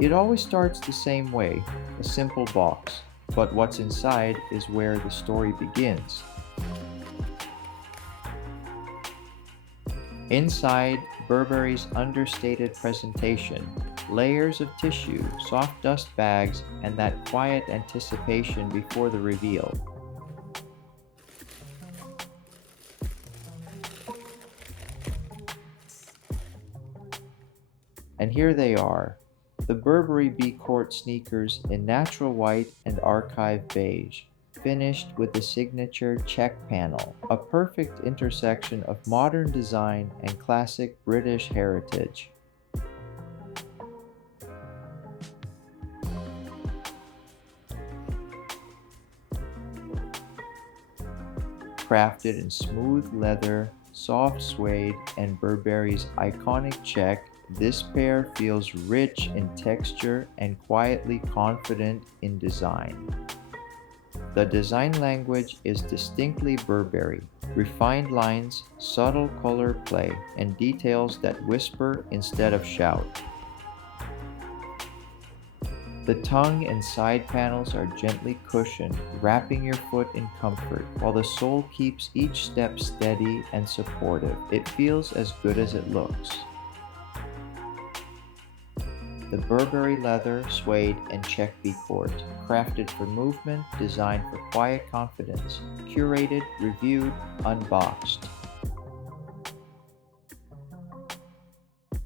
It always starts the same way, a simple box, but what's inside is where the story begins. Inside, Burberry's understated presentation, layers of tissue, soft dust bags, and that quiet anticipation before the reveal. And here they are, the Burberry B Court sneakers in natural white and archive beige, finished with the signature check panel, a perfect intersection of modern design and classic British heritage. Crafted in smooth leather, soft suede, and Burberry's iconic check, this pair feels rich in texture and quietly confident in design. The design language is distinctly Burberry, refined lines, subtle color play, and details that whisper instead of shout. The tongue and side panels are gently cushioned, wrapping your foot in comfort, while the sole keeps each step steady and supportive. It feels as good as it looks. The Burberry Leather, Suede and Check Court, crafted for movement, designed for quiet confidence, curated, reviewed, unboxed.